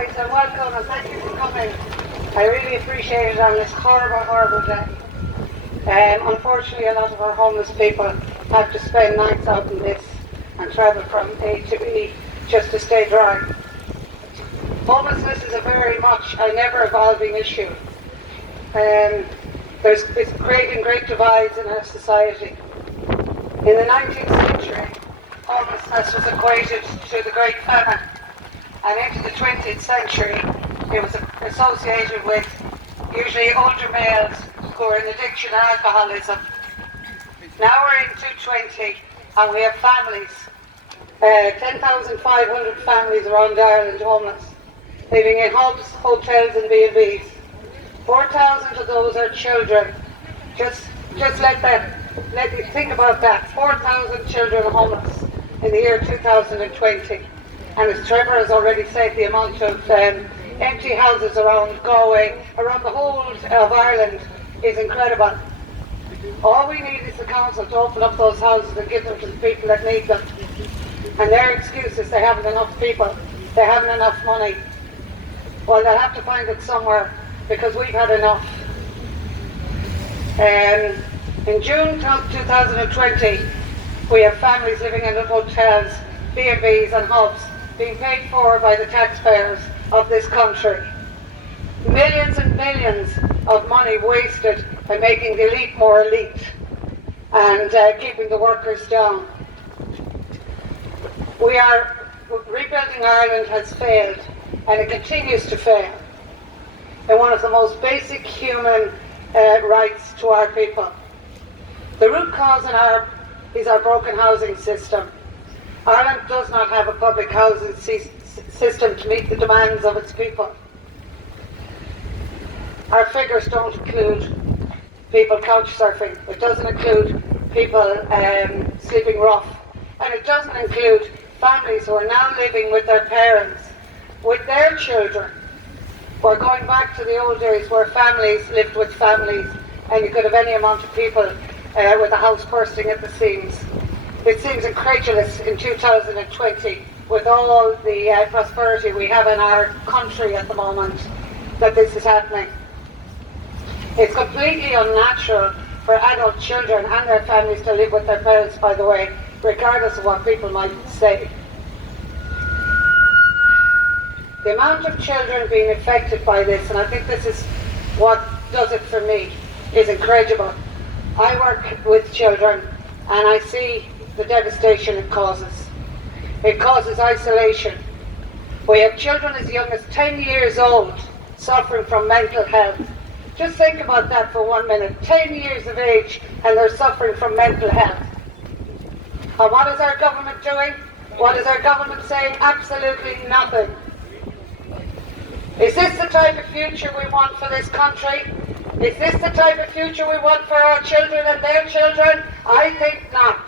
guys, and welcome, and thank you for coming. I really appreciate it on this horrible, horrible day. Unfortunately, a lot of our homeless people have to spend nights out in this and travel from A to B just to stay dry. Homelessness is a very much a never-evolving issue. It's creating great divides in our society. In the 19th century, homelessness was equated to the Great Famine, and into the 20th century, it was associated with usually older males who are in addiction and alcoholism. Now we're in 2020, and we have families, 10,500 families around Ireland homeless, living in hubs, hotels and B&Bs. 4,000 of those are children. Just let me think about that. 4,000 children homeless in the year 2020. And as Trevor has already said, the amount of empty houses around Galway, around the whole of Ireland, is incredible. All we need is the council to open up those houses and give them to the people that need them. And their excuse is they haven't enough people, they haven't enough money. Well, they'll have to find it somewhere, because we've had enough. In June 2020, we have families living in hotels, B&Bs and hubs, being paid for by the taxpayers of this country. Millions and millions of money wasted by making the elite more elite and keeping the workers down. Rebuilding Ireland has failed, and it continues to fail in one of the most basic human rights to our people. The root cause is our broken housing system. Ireland does not have a public housing system to meet the demands of its people. Our figures don't include people couch surfing. It doesn't include people sleeping rough. And it doesn't include families who are now living with their parents, with their children. We're going back to the old days where families lived with families, and you could have any amount of people with a house bursting at the seams. It seems incredulous in 2020, with all the prosperity we have in our country at the moment, that this is happening. It's completely unnatural for adult children and their families to live with their parents, by the way, regardless of what people might say. The amount of children being affected by this, and I think this is what does it for me, is incredible. I work with children and I see the devastation it causes. It causes isolation. We have children as young as 10 years old suffering from mental health. Just think about that for 1 minute. 10 years of age and they're suffering from mental health. And what is our government doing? What is our government saying? Absolutely nothing. Is this the type of future we want for this country? Is this the type of future we want for our children and their children? I think not.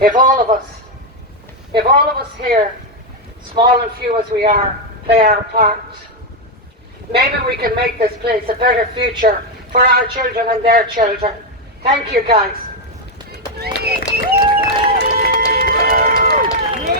If all of us here, small and few as we are, play our part, maybe we can make this place a better future for our children and their children. Thank you, guys.